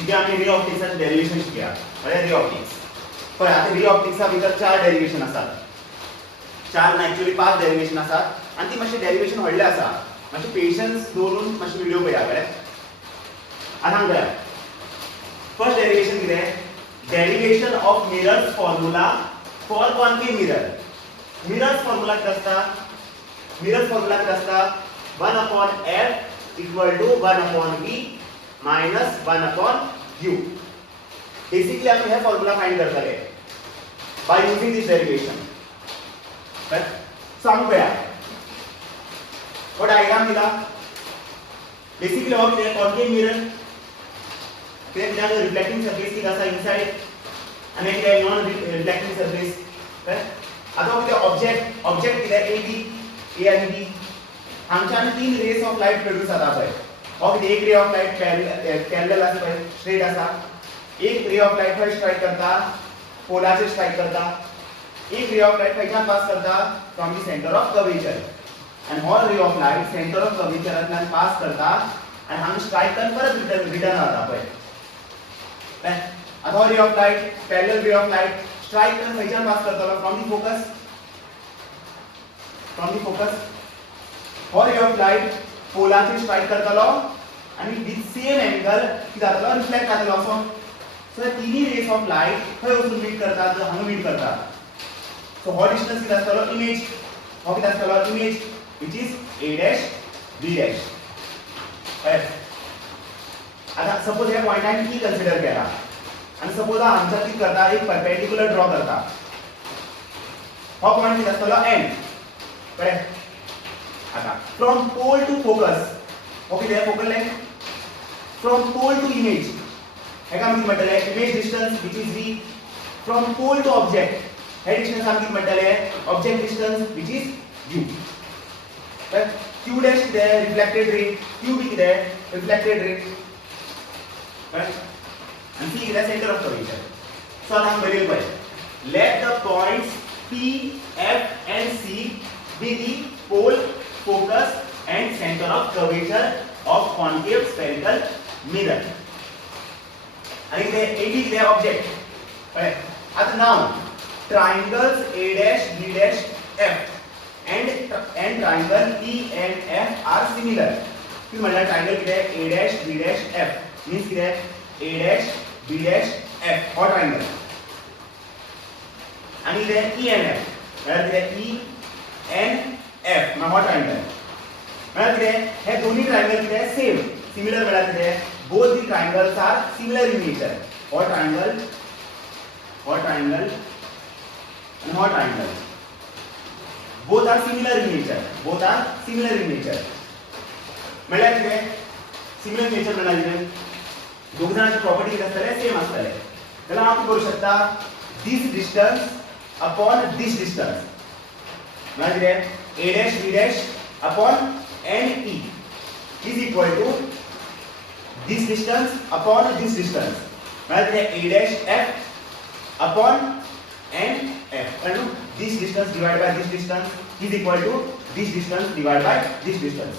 शिकया आमी रे ऑप्टिक्सचे डेरिवेशन शिकया म्हणजे ray optics पण आता रे ऑप्टिक्सचा भितर 4 डेरिवेशन असतात 4 ना ऍक्च्युअली 5 डेरिवेशन असतात आणि ती मातशी डेरिवेशन व्हडले आसा मातशी पेशन्स दवरून मातशी व्हिडिओ पळया कळ्ळें आता हांगा फर्स्ट डेरिवेशन कितें derivation of mirrors formula for concave mirror mirrors formula कितें आसता मिरर्स फॉर्म्युला कितें आसता 1/f equal to 1/v minus 1/u basically आम्ही हे फॉर्म्युला फाइंड करतले बाय यूजिंग दिस डेरिवेशन सांग पळया हो डायग्राम दिला बेसिकली हो कितें कॉन्केव मिरर कितें कित्याक रिफ्लेक्टिंग सरफेस कितें आसा इनसाइड आनी कितें नॉन रिफ्लेक्टिंग सरफेस आता हो कितें ऑब्जेक्ट कितें ए आनी बी हांगच्यान 3 रेस ऑफ लाइट प्रोड्यूस जाता पळय हो कितें एक रे ऑफ लाइट पॅरलल आसा पळय स्ट्रेट आसा एक रे ऑफ लाइट खंय स्ट्राइक करता पोलाचेर स्ट्राइक करता एक रे ऑफ लाइट खंयच्यान पास करता from the centre of curvature and all ray of light center of curvature pass करता and हांगा स्ट्राइक करून परत रिटर्न जाता पळय आता रे of light parallel ray of light strike करून खंयच्यान पास करतलो फ्रॉम द फोकस हो रे ऑफ लाइट पोलाचेर स्ट्राइक करतलो आणि विथ सेम एंगल कितें जातलो रिफ्लेक्ट जातलो असो सो तिनी रेस ऑफ लाइट खंय वचून मीट करतात हांगा मीट करतात सो हो डिस्टन्स कितें आसतलो इमेज हो कितें आसतलो image which is a dash b dash आता सपोज ह्या पॉइंटान की कन्सिडर केला आणि सपोज आमचा कितें करता एक परपेंडिक्युलर ड्रॉ करता हो पॉइंट कितें आसतलो n कळ्ळें आता फ्रॉम पोल टू फोकस हो कितें focal length from pole to image हेका आमी म्हणटले image distance which is v from pole to object हे डिस्टन्स आमी म्हणटले object distance which is u q dash there reflected ray qb there reflected ray right and c is the center of curvature so now very well let the points p f and c be the pole focus and center of curvature of concave spherical mirror and the ad is the object right at now triangles a dash b dash f and triangle E and F are similar. की म्हणल्यार triangle कितें A dash B dash F means कितें A dash B dash F हो triangle आणि कितें E and F म्हणल्यार कितें E and F हो triangle म्हणल्यार कितें हे दोन्ही triangle कितें सेम सिमिलर म्हणल्यार कितें both the triangles are similar in nature हो triangle and हो triangle both are similar in nature म्हणल्यार कितें सिमिलर नेचर म्हणल्यार कितें दोग जाणांची प्रॉपर्टी कितें आसतले सेम आसतले जाल्यार हांव करू शकता दिस डिस्टन्स अपॉन दिस डिस्टन्स म्हणल्यार कितें a dash b dash upon n e is equal to this distance upon this distance म्हणल्यार कितें a dash f upon n f and this distance divided by this distance is equal to this distance divided by this distance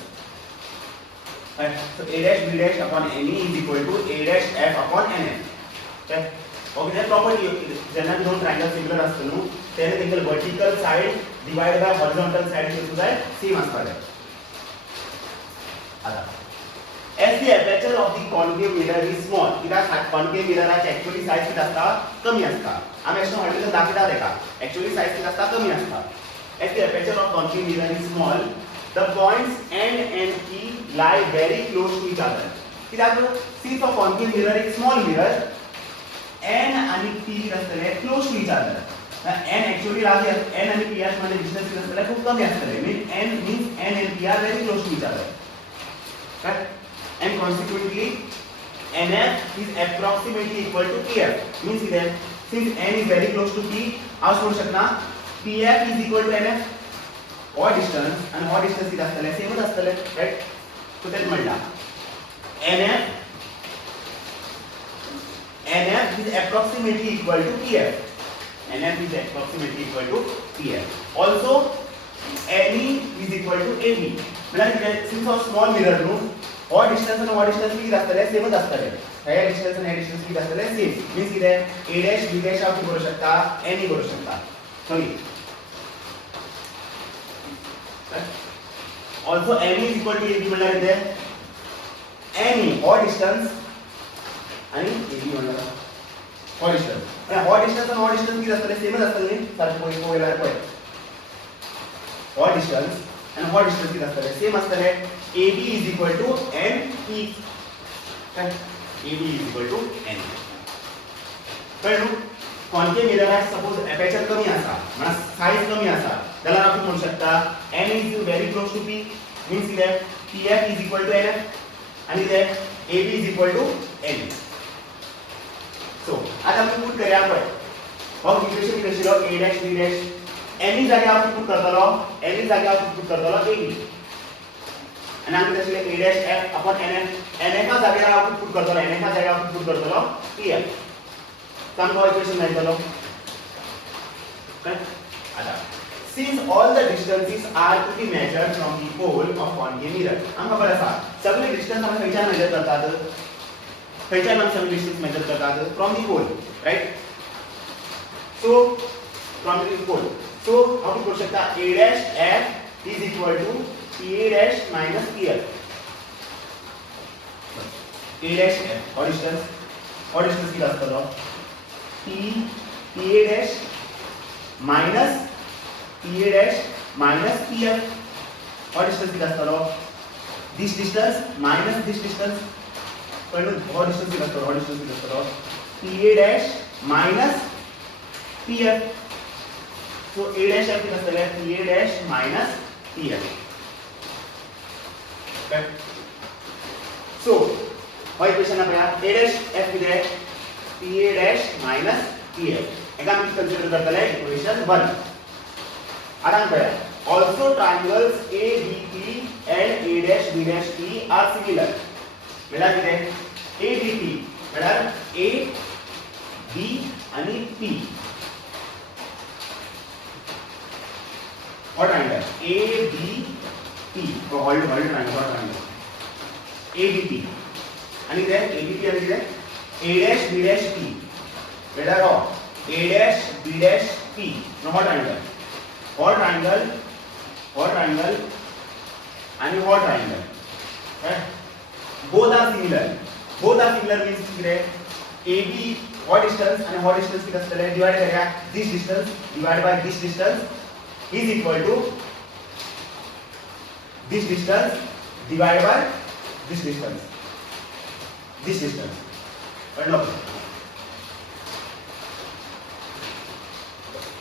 right so a dash b dash upon n is equal to a dash f upon n f okay okay the property जेन्ना दोन triangle similar असतात न्हू तेन्ना तेंचे vertical side divide by horizontal side कितू जाय same आसपाक जाय आता as the aperture of the concave mirror is small कित्याक concave mirror actually size किती असता कमी असता आम्ही अशें म्हणलें दाखयता तेका actually size किती असता कमी असता as the aperture of concave mirror is small the points n and p lie very close to each other कित्याक since a concave mirror is small mirror n आणि p असतले close to each other n actually लागले n आणि p मध्ये distance किती असतले खूप कमी असतले means n and p are very close to each other right and consequently nf is approximately equal to pf means that since n is very close to p how म्हणू शकना pf is equal to nf or distance and or distance किती असतले सेमच असतले right so तेच म्हणला nf is approximately equal to pf nf is approximately equal to pf also ne is equal to ab मतलब since a small mirror नो और distance आणि और distance किती असतले सेमच असतले हे डिस्टन्स आणि हे डिस्टन्स किती असतले सेम मीन्स किती a डॅश b डॅश हांव किती करू शकता n करू शकता sorry also m is equal to ab म्हणल्यार किती n हो डिस्टन्स आणि ab म्हणल्यार हो डिस्टन्स आणि हो डिस्टन्स आणि हो डिस्टन्स किती असतले सेमच असतले सारखे पळयल्यार पळय हो डिस्टन्स and what distance किती असतले same असतले AB is equal to NE काय AB is equal to N कळलं कॉन्केव मिरर सपोज एपर्चर कमी असा म्हणजे साइज कमी असा त्याला आपण म्हणू शकता N is very close to P means that PF is equal to NF आणि ते AB is equal to N so आता आपण पुट करूया आपण हो इक्वेशन कशी low A dash B dash any जाग्यार आपण पुट करतलो any जाग्यार आपण पुट करतलो AB आणि आम्ही तसले A dash F upon NF NF जाग्यार आपण पुट करतलो NF जाग्यार आपण पुट करतलो PF चांगलो इक्वेशन मेळटलो काय आता since all the distances are to be measured from the pole of concave mirror आमका खबर आसा सगळे डिस्टन्स आमी खंयच्यान मेजर करतात खंयच्यान आमी सगळे डिस्टन्स मेजर करतात from the pole right so from the pole so how to put शकता a dash f is equal to pa dash minus pf a dash f or distance किती असतलो pa dash minus pa dash minus pf or distance किती असतलो this distance minus this distance पण or distance किती असतलो pa dash minus pf so a dash f किती असतले pa dash minus pf okay so हा equation आपल्या a dash f किती आहे pa dash minus pf एका आम्ही कन्सिडर करतले इक्वेशन 1 आता काय also triangles ABP and A dash B dash E are similar म्हणजे किती ABP म्हणजे A B आणि P और triangle ABP तो होल्ड triangle ABP आणि ते ABP आणि ते A dash B dash P बेटा रो A dash B dash P नो triangle and what triangle right both are similar means किती AB what distance and what distance किती असतले डिवाइड करूया this distance divided by this distance is equal to this distance divided by this distance कळलं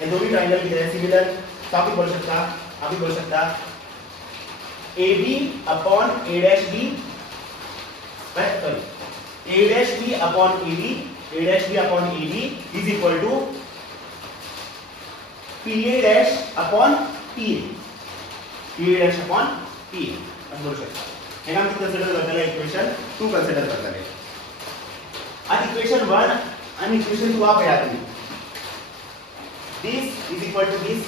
हे दोन्ही triangle किती आहे similar तो आप बोल सकता AB upon A dash B right sorry A dash B upon AB is equal to PA dash upon PA असं बोलू शकता हे काम कन्सिडर करताना इक्वेशन 2 कन्सिडर करताना आणि इक्वेशन 1 आणि इक्वेशन 2 आप याद तुम्ही this is equal to this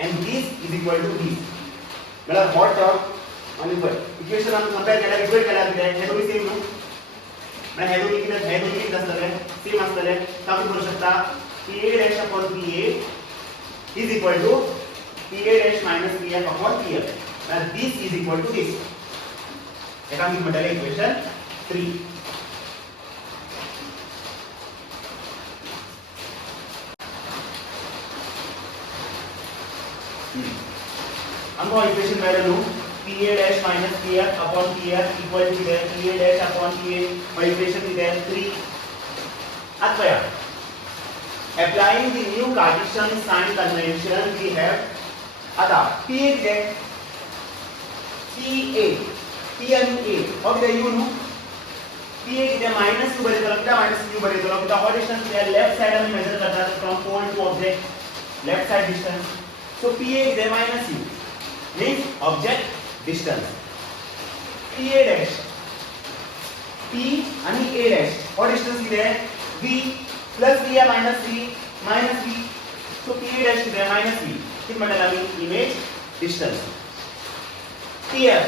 and this is equal to this मतलब हॉट टर्म आणि वर इक्वेशन आपण कंपेअर केला इक्वेट केला हे दोन्ही सेम नो म्हणजे हे दोन्ही किती असतले सेम असतले तर आपण करू शकता pa dash upon pa is equal to pa dash minus pf upon pf and this is equal to this हे काम म्हटले इक्वेशन 3 हमको equation value pa dash minus pf upon pf equal to pa dash upon pa और equation की है 3 अतः applying the new Cartesian sign convention we have अतः pa है p and a और the u नो pa की minus u बरे तो लगता minus u बरे तो लगता what distance है left side हम measure करता है from pole to object left side distance so pa is minus u means object distance pa dash p आणि a dash what distance किती आहे v plus v या minus v so pa dash किती आहे minus v किती म्हटलं आम्ही image distance pf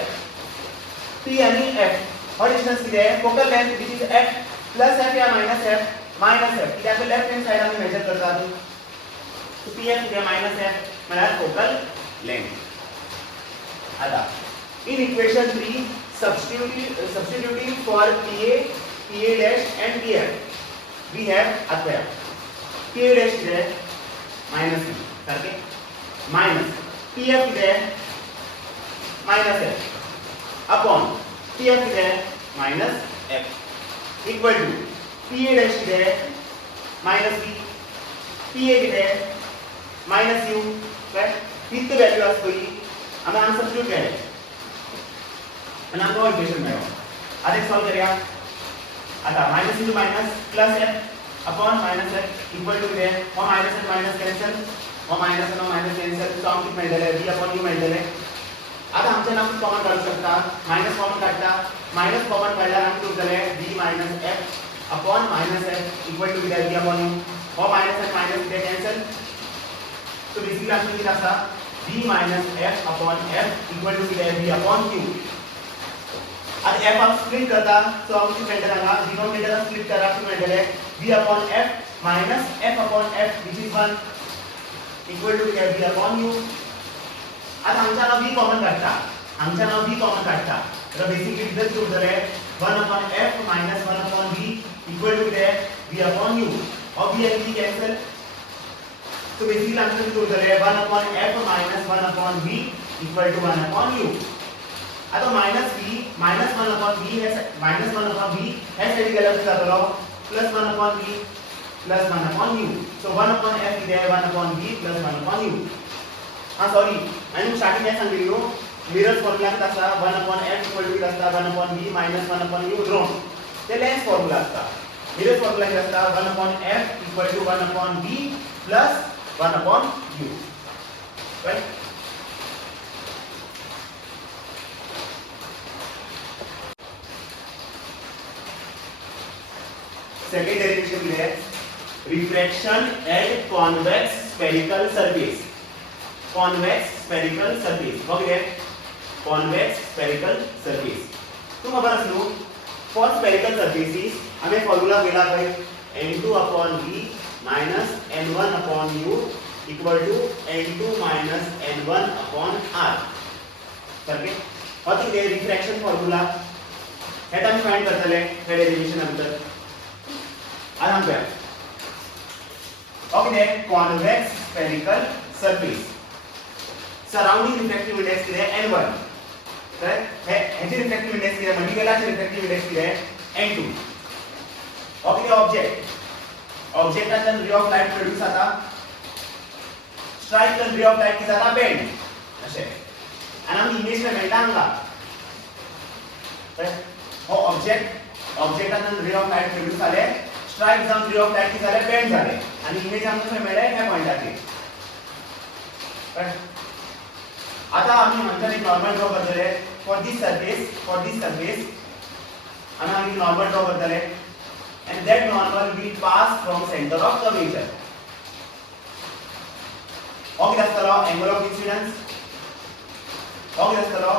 p आणि f what distance किती आहे focal length which is f plus F या मायनस एफ? मायनस एफ कित्याक लेफ्ट हँड साइड आमी मेजर करतात. सो पी एफ कितें मायनस एफ म्हळ्यार फोकल लेंथ. आता in equation 3 substituting for PA dash and PF we have आता PA dash कितें minus e सारखे minus PF कितें minus f upon PF कितें minus f equal to PA dash कितें minus e PA कितें minus u काय किती value असतली आम्ही आन्सर सबस्टिट्यूट केले आणि आमकां इक्वेशन मेळ्ळो. आता एक सॉल्व करूया. आता minus into minus plus F upon minus F equal to कितें हो मायनस एफ मायनस कॅन्सल हो मायनस आणि मायनस कॅन्सल सो आमकां कितें मेळटलें v अपॉन u मेळटलें. आता आमच्या नाम कॉमन काढू शकता मायनस कॉमन काढता मायनस कॉमन काढल्यार आमकां उरतलें v minus f upon minus F equal to कितें v अपॉन u हो मायनस एफ मायनस कितें कॅन्सल. सो बेसिकली आमकां कितें आसा v minus f upon f equal to v upon q. आता f आप स्प्लिट करता सो हम किती मेळटले हांगा डिनोमिनेटर स्प्लिट करा किती मेळटले v upon f minus f upon f which is 1 equal to v upon u. आता आमचा नाव v कॉमन काढता आमचा नाव v कॉमन काढता तर बेसिकली रिजल्ट किती उरतले 1 upon f minus 1 upon v equal to v upon u. और v and v कैंसिल तो बेसिकली आंसर किती उरतले 1 upon f minus 1 upon v equal to 1 upon u. आता minus v minus 1 upon v है minus 1 upon v है side गेला किती जातलो plus 1 upon v plus 1 upon u. so 1 upon f किती आहे 1 upon v plus 1 upon u. हां sorry आणि स्टार्टिंग काय सांगितलो मिरर फॉर्म्युला किती असता 1 upon f equal to किती असता 1 upon v minus 1 upon u drawn ते लेन्स फॉर्म्युला असता. मिरर फॉर्म्युला किती असता 1 upon f equal to 1 upon v plus 1 upon u. right. Second derivation is refraction at convex spherical surface. Convex spherical surface. Okay, convex spherical surface. तुम खबर असलो for spherical surfaces हमें formula मिला है n2 upon v minus n1 upon u equal to n2 minus n1 upon r. करके और ये refraction formula है तो हम फाइंड करतले हे डेरिवेशन नंतर आराम पे okay convex spherical surface surrounding refractive index किती आहे n1 तर ह्याची रिफ्रॅक्टिव्ह इंडेक्स किती आहे मटेरियलची रिफ्रॅक्टिव्ह इंडेक्स किती आहे n2. ओके ऑब्जेक्टाच्या रे ऑफ लाइट प्रोड्यूस आता स्ट्राइक रे ऑफ लाइट किती जाता बेंड असे आणि आम्ही इमेज ला मेळटा हांगा तर हो ऑब्जेक्टाच्या रे ऑफ लाइट प्रोड्यूस जाले स्ट्राइक जाऊन रे ऑफ लाइट किती झाले बेंड झाले आणि इमेज आमकां मेळ्ळा ह्या पॉइंटाचेर. आता आम्ही म्हणता एक नॉर्मल ड्रॉ करतले फॉर दिस सरफेस आणि आम्ही नॉर्मल ड्रॉ करतले and that normal will pass from center of curvature. Okay, that's the law angle of incidence. Okay, that's the law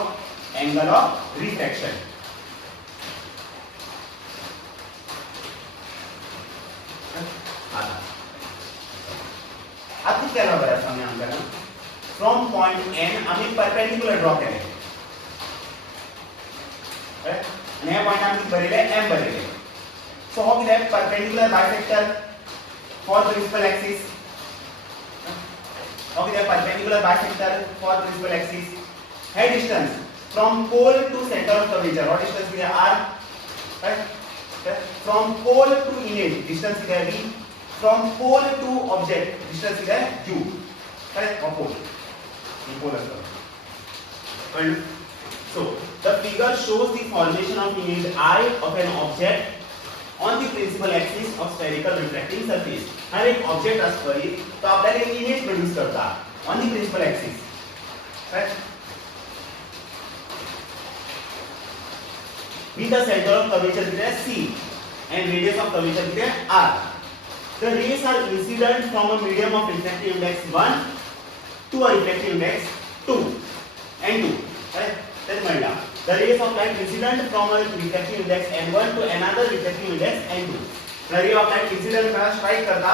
angle of refraction. आता क्या लगा है सामने आमकां फ्रॉम पॉइंट n आम्ही परपेंडिकुलर ड्रॉ केले आणि ह्या पॉइंट आम्ही बरेले m बरेले. So how is perpendicular bisector for principal axis? Okay, perpendicular bisector for principal axis. Head distance from pole to center of curvature. What distance is r? Right? From pole to image distance is v. From pole to object distance is u. Correct? Or pole. Pole as well. So the figure shows the formation of image I of an object on the principal axis of spherical refracting surface. हर एक object असतली तो आपल्याला एक image produce करता on the principal axis. Right? With the center of curvature किती c and radius of curvature किती r. The rays are incident from a medium of refractive index 1 to a refractive index 2 and 2. Right? That's म्हणला. the rays of light incident from a refractive index n1 to another refractive index n2. The ray of light incident करा strike करता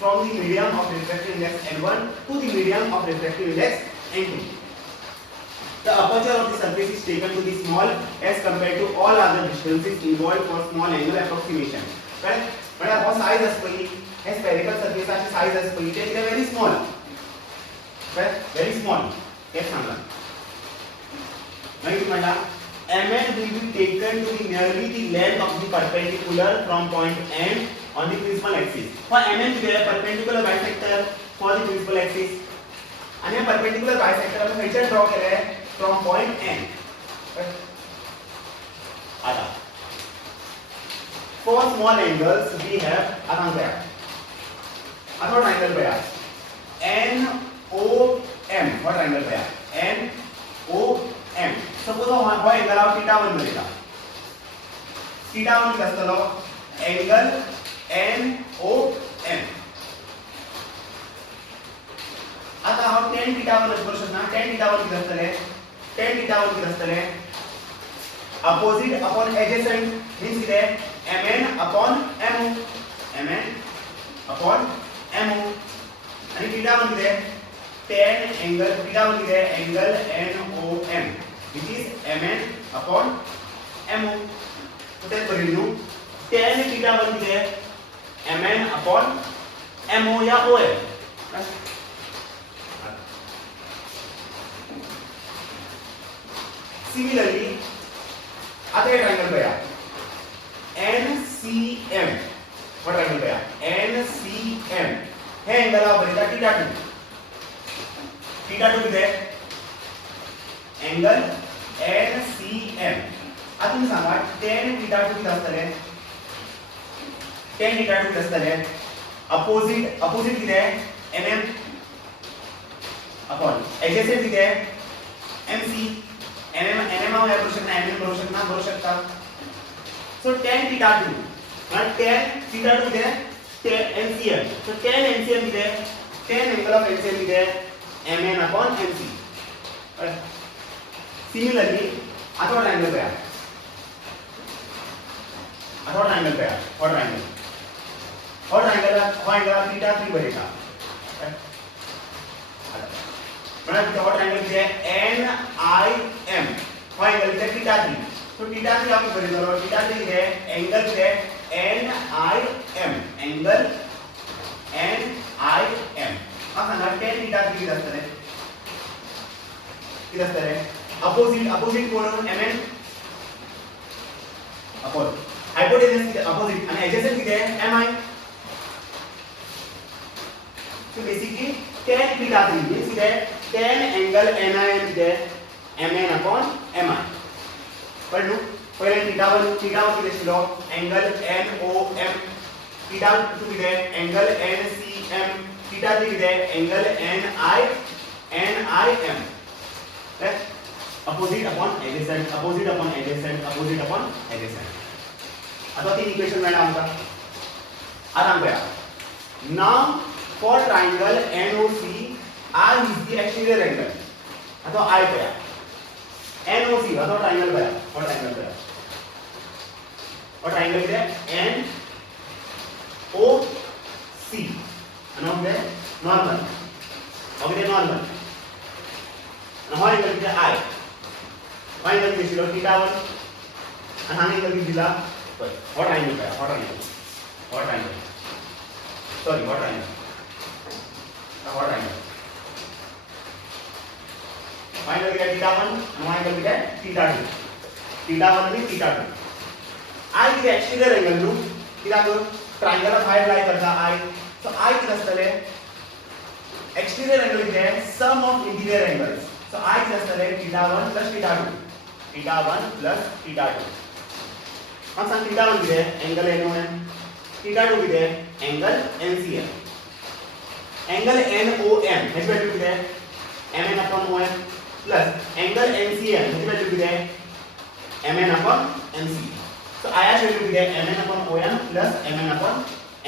from the medium of refractive index n1 to the medium of refractive index n2. The aperture of the surface is taken to be small as compared to all other distances involved for small angle approximation. Correct? But how size is poi a spherical surface ची size is poi it is very small. Correct? Very small. Yes, सांगा. माहिती मला mn will be taken to be nearly the length of the perpendicular from point n on the principal axis. For mn to be a perpendicular bisector for the principal axis. आणि हा perpendicular bisector आपण खयच्या draw केलाय from point n. आता for small angles we have आता क्या आता triangle pay n o m what triangle pay n o m suppose हा angle आप theta 1 मिलेगा theta 1 किती असतो angle n o m आता हा tan theta 1 करू शकता tan theta 1 किती असतले tan theta 1 किती असतले opposite upon adjacent means किती mn upon mo mn upon mo आणि theta 1 किती tan angle theta 1 किती angle nom which is mn upon mo तो ते करू tan theta 1 किती mn upon mo या o है similarly आता ये triangle pay NCM what triangle pay NCM हे एंगल आप बनेगा थीटा 2 किती एंगल NCM आता तुम्ही सांगा tan थीटा 2 किती असतले tan थीटा 2 किती असतले अपोजिट किती आहे mm अपॉन adjacent किती आहे MC nm या करू शकता mm करू शकता so tan theta 2 and tan theta 2 किती आहे NCM so tan NCM किती आहे tan angle of NCM किती आहे mn upon MC similarly आता triangle पे आता triangle पे और triangle theta 3 बनेगा बना तो ट्रायंगल किती आहे NIM हा एंगल किती आहे थीटा 3 तो थीटा 3 आपण बरे करू थीटा 3 किती आहे एंगल किती आहे NIM एंगल NIM हा सांगा tan थीटा 3 किती असते अपोजिट कोण mn अपॉन हायपोटेन्यूज अपोजिट आणि एडजसेंट किती आहे mi so basically tan theta 3 means किती आहे tan angle NIM किती आहे mn upon mi कळलं पहिले थीटा 1 किती असलो angle NOM थीटा 2 किती आहे angle NCM थीटा 3 किती आहे angle NIM opposite upon adjacent आता तीन इक्वेशन मिळाला आमका आता आमका now for triangle NOC I is the exterior angle आता I पे NOC आता triangle पे और triangle pay NOC and now normal okay normal and how angle किती I how angle किती दिला theta 1 and how angle किती दिला what triangle pay what triangle sorry what triangle what triangle final किती theta 1 आणि final किती theta 2 theta 1 आणि theta 2 I किती एक्सटीरियर एंगल नु किती तो ट्रायंगल ऑफ हाईट लाई करता आय सो आय किती असतले एक्सटीरियर एंगल किती आहे sum of interior angles so I किती असतले theta 1 plus theta 2 theta 1 plus theta 2 हम सांग थीटा 1 किती आहे एंगल NOM थीटा 2 किती आहे एंगल NCM एंगल NOM ह्याची व्हॅल्यू किती आहे mn upon OM plus angle NCM ह्याची व्हॅल्यू किती आहे mn upon MC so आयाची व्हॅल्यू किती आहे mn upon OM plus mn upon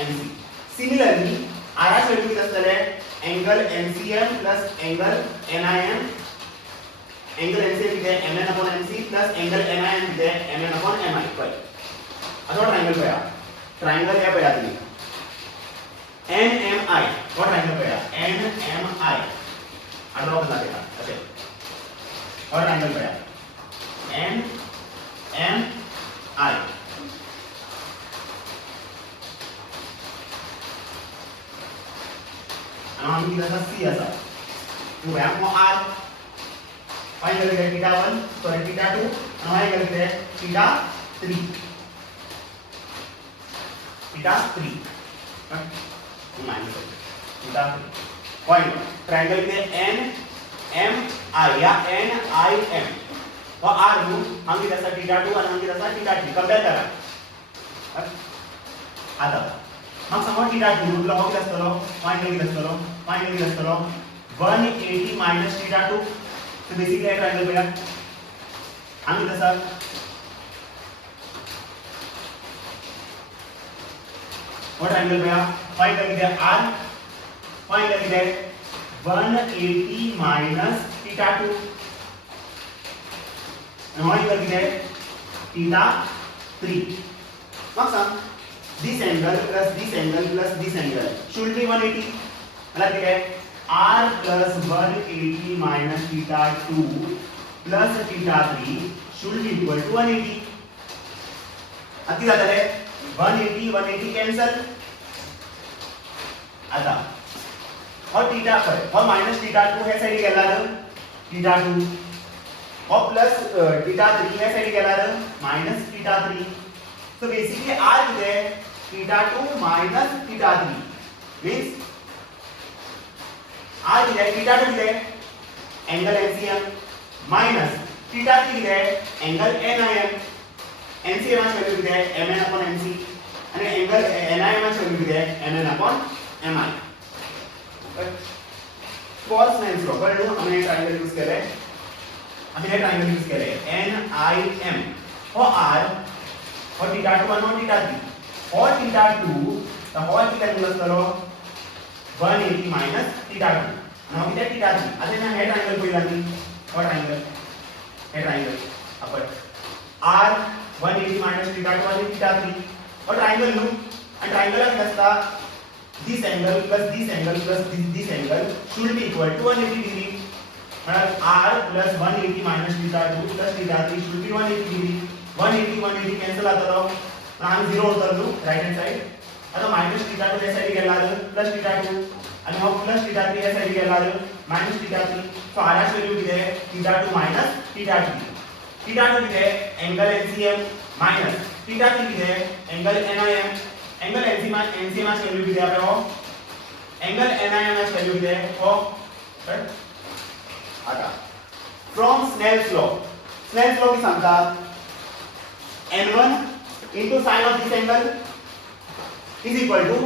MC similarly आयाची व्हॅल्यू किती असणार आहे angle NCM plus angle NIM angle NCM किती आहे mn upon mc plus angle NIM किती आहे mn upon mi पळय आता ट्रायंगल पळया ट्रायंगल हे पळया तुम्ही NMI वो ट्रायंगल पळया NMI ड्रॉ करना बेटा असे और ट्रायंगल पळया NMI आणि आम्ही दिला C असा तू व्याप मग R फाइंड करेंगे थीटा 1 सॉरी थीटा 2 और फाइंड करेंगे theta 3 theta 3 minus theta 3 point triangle के NMI या NIM और R नु हम किती थीटा 2 आणि हम किती थीटा 3 कंपेयर करा आता मग समोर थीटा 2 रूट लावू किती असतो पॉइंट किती असतो पॉइंट किती असतो 180 माइनस थीटा 2 तो बेसिकली एक ट्रायंगल बेटा आम्ही तसा और ट्रायंगल बेटा फाइंड करके R फाइंड करके 180 माइनस थीटा 2 फाइंड करके थीटा 3 मग सांग this angle plus this angle plus this angle should be 180 मतलब ठीक है r plus 180 minus theta 2 plus theta 3 should be equal to 180 अति जाता है 180 कैंसल आता और थीटा पर और माइनस थीटा 2 है साइड गेला थीटा 2 और प्लस थीटा 3 है साइड गेला minus theta 3 so basically r किती आहे theta 2 minus theta 3 means r किती आहे theta 2 किती आहे एंगल NCM minus theta 3 किती आहे एंगल NIM NCM ची व्हॅल्यू किती आहे mn upon mc आणि एंगल NIM ची व्हॅल्यू किती आहे mn upon mi cos नाइन्स लॉ पर हमने एक ट्रायंगल यूज केले हमने एक ट्रायंगल यूज केले NIM और r और थीटा 2 और थीटा 3 और theta 2 the whole theta plus करो 180 minus theta 2 now किती थीटा 3 आता मैं हेड ट्रायंगल पहिला मी और ट्रायंगल हेड ट्रायंगल अपर r 180 minus theta 2 आणि theta 3 और ट्रायंगल लू आणि ट्रायंगल काय असता this angle plus this angle plus this angle should be equal to 180 degree मतलब r plus 180 minus theta 2 plus theta 3 should be 180 degree 180 cancel आता रहो हम 0 उतर लू right hand side आता माइनस थीटा 2 या साइड गेला प्लस थीटा 2 आणि मग plus theta 3 या साइड गेला माइनस थीटा 3 सो r ची व्हॅल्यू किती आहे थीटा 2 माइनस थीटा 3 थीटा 2 किती आहे एंगल NCM माइनस थीटा 3 किती आहे एंगल NIM एंगल NCM ची व्हॅल्यू किती आहे हो एंगल NIM ची व्हॅल्यू किती आहे हो आता फ्रॉम स्नेल्स लॉ की सांगतात n1 into sine of this angle is equal to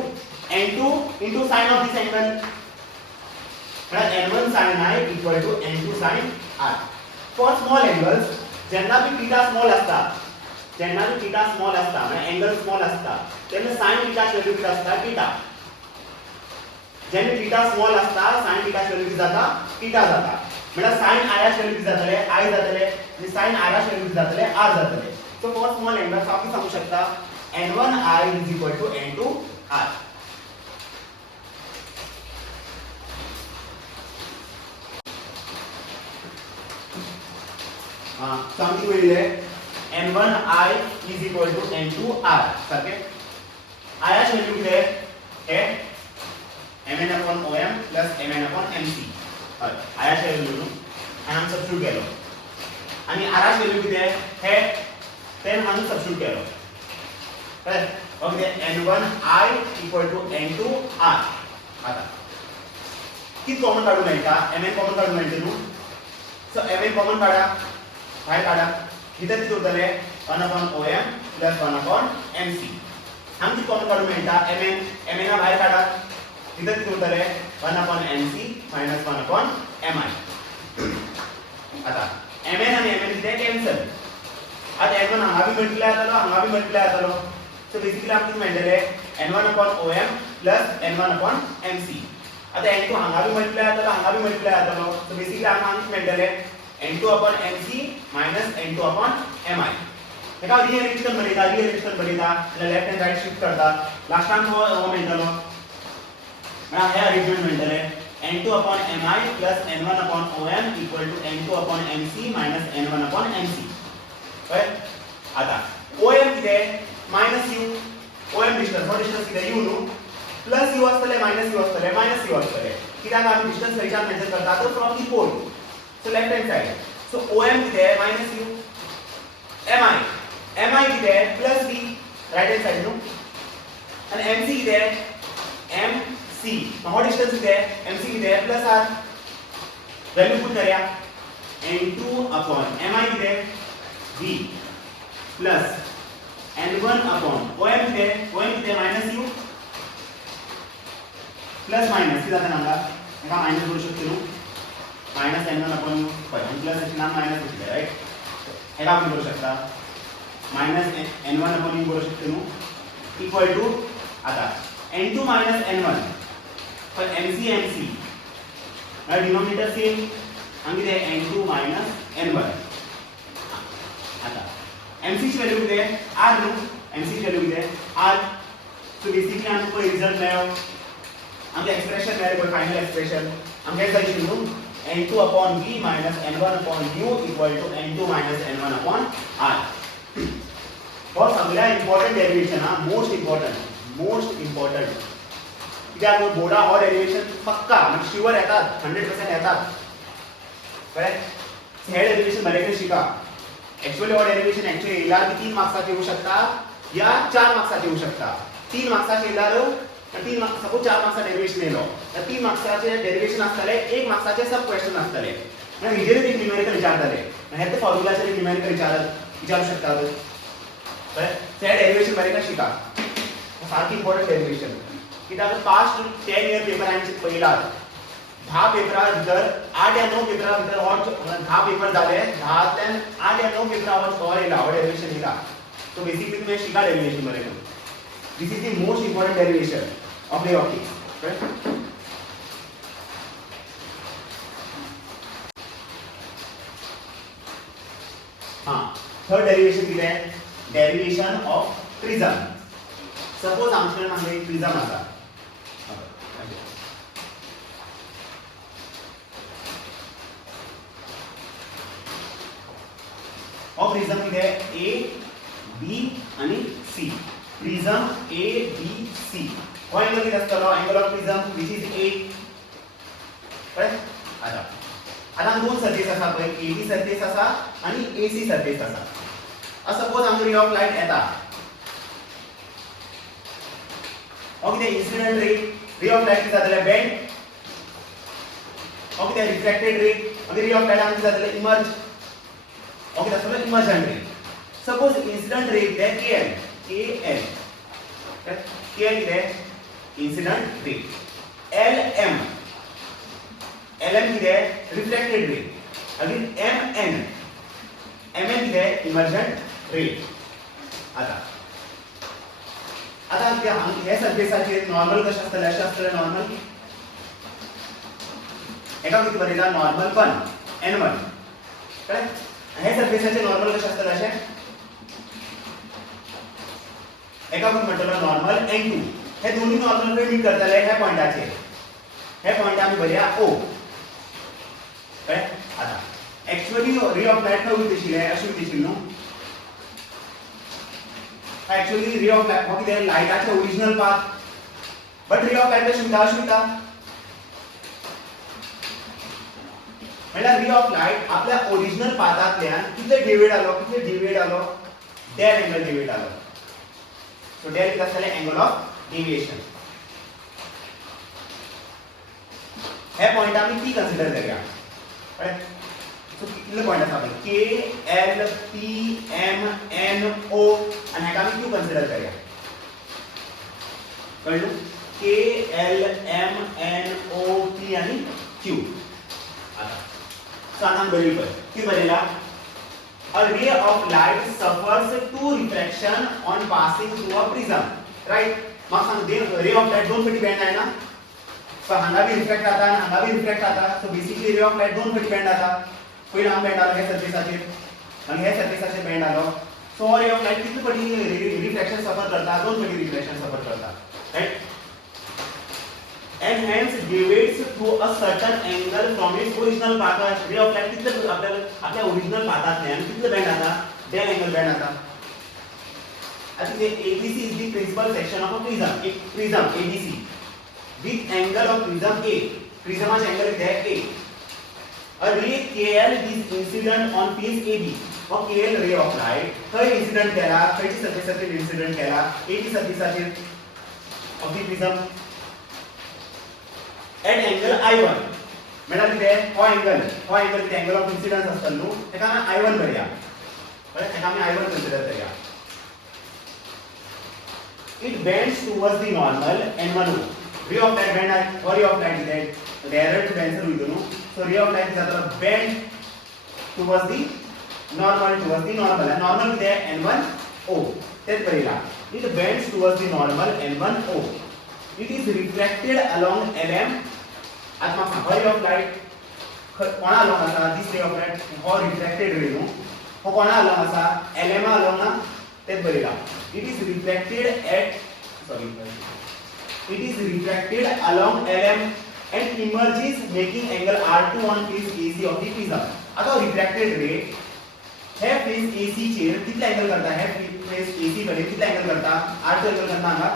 n2 into sine of this angle मतलब n1 sin I equal to n2 sin I for small angles ज्यांना भी थीटा स्मॉल असता म्हणजे angle small असता त्यांना sin theta ची value किती असता थीटा ज्यांना थीटा स्मॉल असता sin थीटा ची व्हॅल्यू किती जाता थीटा जाता म्हणजे sin I ची व्हॅल्यू किती जातले I जातले आणि sin R ची व्हॅल्यू किती जातले R जातले so for small angles आप समझ सकता n1I is equal to n2R something will ले n1I is equal to n2R सबके आया वैल्यू किती है mn upon om plus mn upon mc आया वैल्यू आणि हम सबस्टिट्यूट केलो आणि R ची व्हॅल्यू किती है then हम सब्स्टिट्यूट केलो right okay n1I equal to n2R आता किती कॉमन काढून घ्यायचा mn कॉमन काढून घ्यायचे नु सो mn कॉमन काढा बाहेर काढा इथे किती उरले 1 upon om plus 1 upon mc हम किती कॉमन काढून घ्यायचा mn ना बाहेर काढा इथे किती उरले 1 upon mc minus 1 upon mi आता mn आणि mn किती कॅन्सल आता n1 हांगा भी मल्टिप्लाय जातलो सो बेसिकली आपण मेळटले n1 upon om plus n1 upon mc आता n2 हांगा भी मल्टिप्लाय जातलो सो बेसिकली आमकां मेळटले n2 upon mc minus n2 upon mi. हेका रिअरेंज करून बरयता आणि लेफ्ट हँड राइट शिफ्ट करता लास्टान हो मेळटलो म्हणा हे अरेंजमेंट मेळटले n2 upon mi plus n1 upon om equal to n2 upon mc minus n1 upon mc. कळ्ळें आता om कितें मायनस u om डिस्टन्स हो डिस्टन्स कितें u न्हू प्लस u आसतले मायनस u आसतले मायनस u आसतले कित्याक आमी डिस्टन्स खंयच्यान मेजर करता तो from the pole so left hand side so om कितें मायनस u mi कितें plus v right hand side न्हू आणि mc कितें mc हो डिस्टन्स कितें mc कितें प्लस r वैल्यू पुट करया n2 upon mi कितें v plus n1 upon om कितें मायनस u प्लस मायनस किती जाता हांगा हेका मायनस करू शकता न्हू मायनस n1 upon u पळय आणि प्लस अशें ना मायनस येतले राइट हेका आपण करू शकता मायनस n1 upon u करू शकता न्हू इक्वल टू आता n2 minus n1 पण mc ना डिनोमिनेटर सेम आणि कितें n2 minus n1 आता mc ची व्हॅल्यू कितें r न्हू mc ची व्हॅल्यू कितें r सो बेसिकली आमकां पळय रिजल्ट मेळ्ळो आमकां एक्सप्रेशन मेळ्ळें पळय फायनल एक्सप्रेशन आमकां जाय आशिल्लें न्हू n2 upon v minus n1 upon u equal to n2 minus n1 upon r. हो सगळ्यात इम्पॉर्टंट डेरिवेशन हा मोस्ट इम्पॉर्टंट कित्याक बोर्डा हो डेरिवेशन पक्का म्हणजे शुअर येतात 100% येतात कळ्ळें हे डेरिवेशन बरेकडे शिका एक्चुअली हो डेरिवेशन एक्चुअली येयल्यार 3 मार्क्साचे येऊ शकता या 4 मार्क्साचे येऊ शकता 3 मार्क्साचे येयल्यार 3 मार्क्स सपोज 4 मार्क्सा डेरिवेशन येयलो तर 3 मार्क्साचे डेरिवेशन आसतले 1 मार्क्साचे सब क्वेश्चन आसतले म्हणजे हेजेर एक न्यूमेरिकल विचारतले हे ते फॉर्म्युलाचेर एक न्यूमेरिकल विचारू शकतात ते डेरिवेशन बरेका शिका सारकी इम्पॉर्टंट डेरिवेशन कित्याक पास्ट 10 इयर पेपर आमचे पयलात 10 पेपरा भितर 8 या 9 पेपरा भितर हो 10 पेपर जाले 10तल्यान 8 या 9 पेपरा हो येयला हो डेरिवेशन येयला सो बेसिकली तुम्ही शिका derivation Bareka this is the most important derivation of the optics हां थर्ड डेरिवेशन कितें डेरिवेशन ऑफ प्रिझम सपोज आमचे हांगा एक प्रिझम आसा हो प्रिझम कितें ए बी आणि C prism A B C हो एंगल कितें आसतलो angle of prism which is A कळ्ळें आता दोन सरफेस आसा पळय एबी सरफेस आसा आणि एसी सरफेस आसा सपोज आमकां रे ऑफ लाइट येता हो कितें इन्सिडेंट रे ऑफ लाइट कितें जातले बेंड हो कितें refracted ray ray of light आमकां जातले इमर्ज हो कितें आसतलो इमर्जंट रे सपोज इन्सिडेंट रे कितें केएल कितें इन्सिडेंट रे एलएम कितें रिफ्रॅक्टेड रे आणि एमएन कितें इमर्जंट रे आता हे सरफेसाचेर नॉर्मल कशें आसतलें अशें आसतलें नॉर्मल एका कितें बरयता नॉर्मल पण n1 कळ्ळें हे सरफेसाचेर नॉर्मल कशें आसतलें अशें एका म्हणटलो नॉर्मल n2 हे दोन्ही नॉर्मल मीट करतले हे पॉइंटाचेर हे पॉइंट आमी बरया o कळ्ळें आता एक्चुअली रे ऑफ लाइट खंय वयतशिल्ले अशें वयतशिल्ले न्हू एक्चुअली रे ऑफ लाइट हो कितें लाइटाचे original path but ray of light कशें वयता म्हणल्यार रे ऑफ लाइट आपल्या ओरिजिनल पाथांतल्यान कितले डिवाइड आलो डेल एंगल डिवाइड आलो सो डेल कितें आसतलें एंगल ऑफ डेविएशन हे पॉइंट आमी पी कन्सिडर करया कळ्ळें सो कितले पॉइंट आसा पळय K L P M N O आनी हेका आमी क्यू कन्सिडर करया कळ्ळें K L M N O P आनी क्यू आता सो आतां बरयली पळय कितें बरयला a ray of light suffers two refraction on passing through a prism right म्हाका सांग रे ऑफ लाइट दोन फाटी बेंड जायना सो हांगा बी रिफ्लेक्ट जाता आनी हांगा बी रिफ्लेक्ट जाता so basically ray of light दोन फाटी बेंड जाता पयलीं हांव बँड आलो हे सर्फेसाचेर आनी हे सर्फेसाचेर बँड आलो सो हो रे ऑफ लायट कितले फावटी रिफ्लेक्शन सफर करता 2 फावटी रिफ्लेक्शन सफर करता right and hence deviates through a certain angle from its original path ray of light कितले आपल्या ओरिजिनल पाथातले आणि कितले बँड आता डेल एंगल बँड आता I think the ABC is the principal section of a prism एक prism ABC with angle of prism A prisma's angle is there A a ray KL is incident on face AB और KL ray of light खंय incident केला खंयची सर्फेसाचेर incident केला AB सर्फेसाचेर of the prism at angle I1 म्हणल्यार कितें हो angle कितें angle of incidence आसतलो न्हू तेका आमी I1 धरया बरें तेका आमी I1 कन्सिडर करया it bends towards the normal N1 ray of light bend or ray of light is direct to answer with न्हू so ray of light is at bend towards the normal and normal कितें N1 O तेच बरयला it bends towards the normal N1 O it is reflected along LM at my ray of light कोणा along आसा this ray of light or reflected ray नो हो कोणा along आसा LM along ना तेच बरयला it is reflected along LM and emerges making angle R2 on face AC of the prism आता refracted ray हे फेस AC चेर कितले एंगल करता हे फेस AC कडे कितले एंगल करता R2 एंगल करता हांगा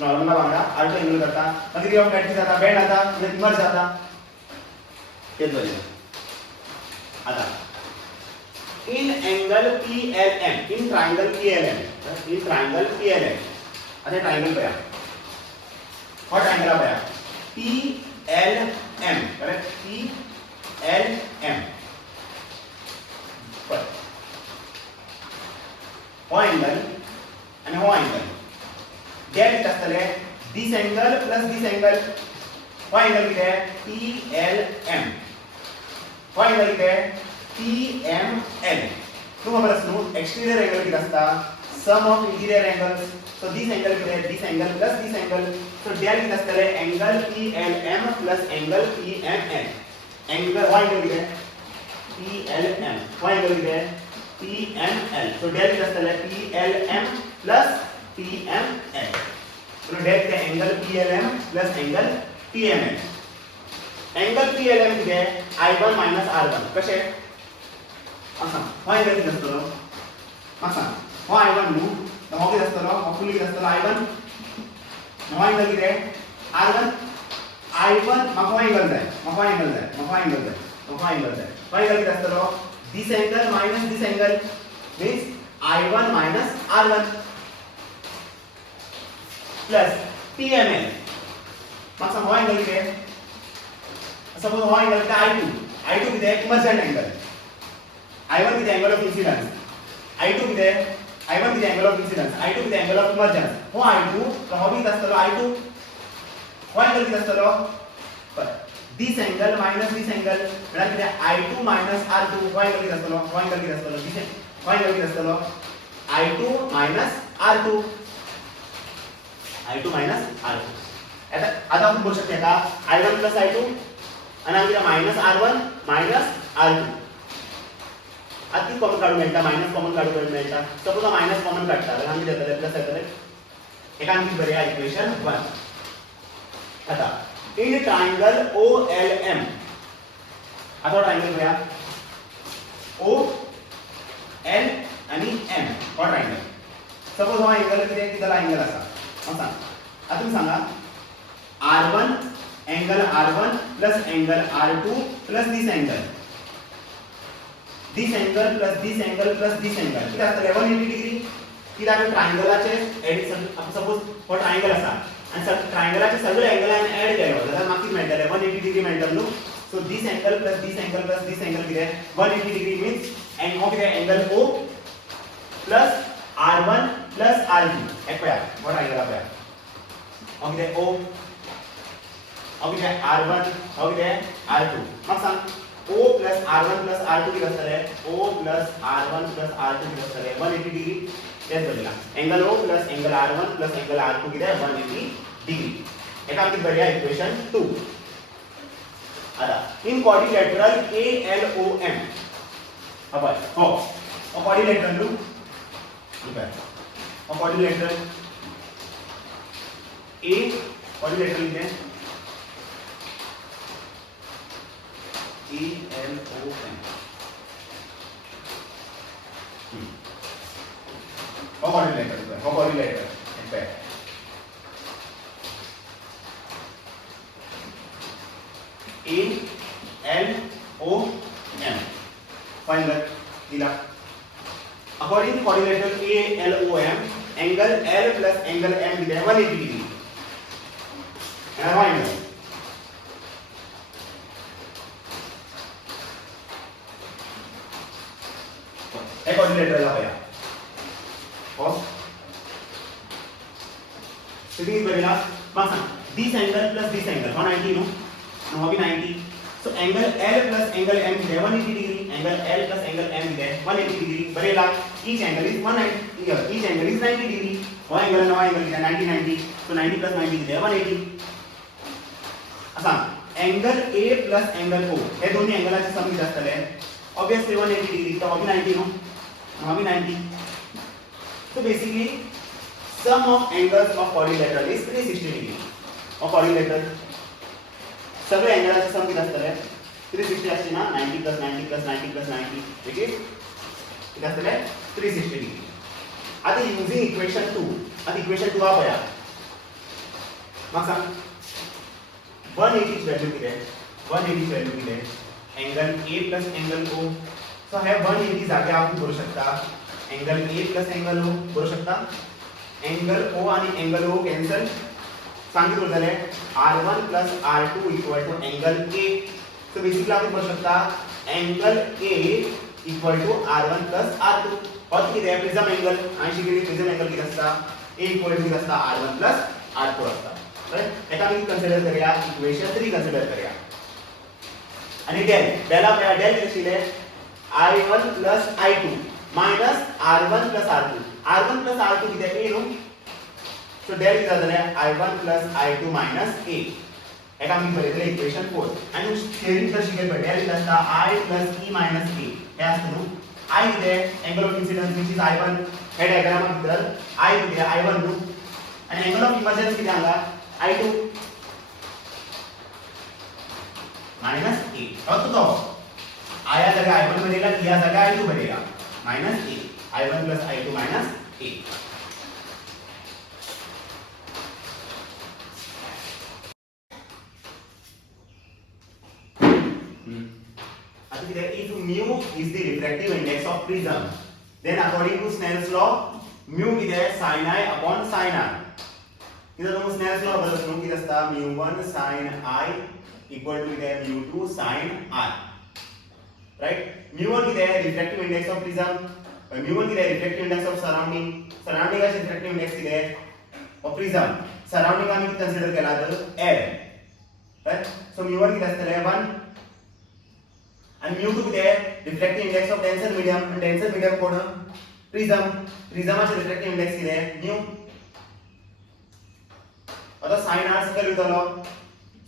नॉर्मल वांगडा R2 एंगल करता मागीर रे ऑफ लाइट जाता बँड जाता म्हणजे इमर्ज जाता तेच बरें आता in angle PLM in triangle PLM आता ट्रायंगल पया हो ट्रायंगल पया PLM करेक्ट PLM पर हो एंगल आणि हो एंगल get किती असतले this angle plus this angle हो एंगल किती PLM हो एंगल किती PML तू खबर असलो एक्सटीरियर एंगल किती असता sum of interior angles so this angle किती this angle plus this angle so del किती असतले angle PLM plus angle PML angle हो एंगल किती PLM हो एंगल किती PML so del किती असतले PLM plus PML so del किती angle PLM plus angle PML angle PLM किती I1 minus R1 कशे असा हो एंगल किती असतलो असा हो I1 न्हू हो किती असतलो हो फुल किती असतलो I1 हो एंगल किती R1 I1 म्हाका हो एंगल जाय म्हाका हो एंगल जाय म्हाका हो एंगल जाय म्हाका हो एंगल जाय हो एंगल किती असतलो this angle minus this angle means I1 minus R1 plus PML म्हाका हो एंगल किती सपोज हो एंगल किती I2 किती इमर्जंट एंगल I1 किती एंगल ऑफ इन्सिडेंस I2 किती I1 किती एंगल ऑफ इन्सिडेंस I2 किती एंगल ऑफ इमर्जन्स हो I2 तो हो किती असतलो I2 हो एंगल किती असतलो this angle minus this angle म्हळ्यार किती I2 minus R2 हो एंगल किती असतलो हो एंगल किती असतलो हो एंगल किती असतलो I2 minus R2 I2 minus R2 आता आपण बोलू शकतो का I1 plus I2 आणि आमच्या मायनस R1 मायनस R2 आता कॉमन काढू मेळटा मायनस कॉमन काढू मेळटा सपोज मायनस कॉमन काढता जाल्यार आमी कितें जातले प्लस जातले एका आमची बरेया इक्वेशन 1 आता इन ट्रायंगल OLM आता ट्रायंगल पळया OL आणि M हो ट्रायंगल सपोज हो एंगल कितें एंगल आसा हांव सांग आता तुम्ही सांगा R1 angle R1 plus angle R2 plus this angle plus this angle plus this angle किती असतं 180 डिग्री किती आपण ट्रायंगलाचे एडिशन सपोज हो ट्रायंगल असा आणि ट्रायंगलाचे सगळे एंगल आणि ऍड केलो जाल्यार म्हाका किती मेळटले 180 डिग्री मेळटलो so this angle plus this angle plus this angle किती 180 डिग्री मीन्स एंड हो किती angle O plus R1 plus R2 एक पळया हो ट्रायंगल पळया हो किती O okay R1 okay R2 मग सांग O plus R1 plus R2 किती असतले O plus R1 plus R2 किती असतले 180 डिग्री तेच बदलला angle O plus angle R1 plus angle R2 किती 180 डिग्री एका किती बढिया इक्वेशन 2 आता इन क्वाड्रिलेटरल ALOM आपण हो क्वाड्रिलेटरल न्हू ठीक आहे क्वाड्रिलेटरल ए क्वाड्रिलेटरल कितें ELON quadrilateral in fact ALOM final दिला according to quadrilateral ALOM angle L plus angle M दिला है 180 degree and minus quadrilateral ला भैया और सिटिंग बनेगा मग सांग this angle plus this angle 190 no no भी 90 so angle L plus angle M is 180 degree angle L plus angle M is 180 degree बनेगा each angle is 190 here each angle is 90 degree और angle नवा angle is 90 90 so 90 plus 90 is 180 असा angle A plus angle O हे दोन्ही अँगलाची सम किती असतले obviously 180 degree तर अभी 90 no अभी 90 so basically sum of angles of quadrilateral is 360 degree of quadrilateral सगळे अँगलाचे सम किती असतले 360 असते ना 90 plus 90 plus 90 plus 90 which is किती असतले 360 degree आता using equation 2 आता equation 2 वापरा मग सांग 180 ची व्हॅल्यू किती आहे 180 ची व्हॅल्यू किती आहे angle A plus angle O so हे 180 जागे आपण करू शकता angle A plus angle O करू शकता angle O आणि angle O कॅन्सल सांगितलं झाले R1 plus R2 equal to angle A so basically आपण करू शकता angle A equal to R1 plus R2 और किती आहे prism angle 80 degree prism angle किती असता A equal to किती असता R1 plus R2 असता राइट एका मी कन्सिडर करूया इक्वेशन 3 कन्सिडर करूया आणि डेल आपल्याला डेल किती आहे I1 plus I2 minus R1 plus R2 R1 plus R2 किती आहे A नो so del किती झाले I1 plus I2 minus A एका मी बरेले इक्वेशन 4 आणि थिअरी तर शिकेल पण डेल किती असता I plus E minus A हे असतं नो I किती आहे angle of incidence which is I1 हे डायग्राम मध्ये I किती आहे I1 नो आणि अँगल ऑफ इमर्जन्स किती आला I2 minus A और तो आया जगह I1 बनेगा या जगह I2 बनेगा minus A I1 plus I2 minus A if mu is the refractive index of prism then according to Snell's law mu is sin I upon sin R इधर हम Snell's law बदल mu किती असता mu1 sin I equal to mu2 sin R right mu1 किती आहे refractive index of prism mu1 किती आहे refractive index of surrounding surrounding का refractive index किती आहे of prism surrounding आम्ही किती consider केला तर L right so mu1 किती असतं 1 आणि mu2 किती आहे refractive index of denser medium कोण prism prismaचे refractive index किती आहे mu आता sin R सकल लिहितो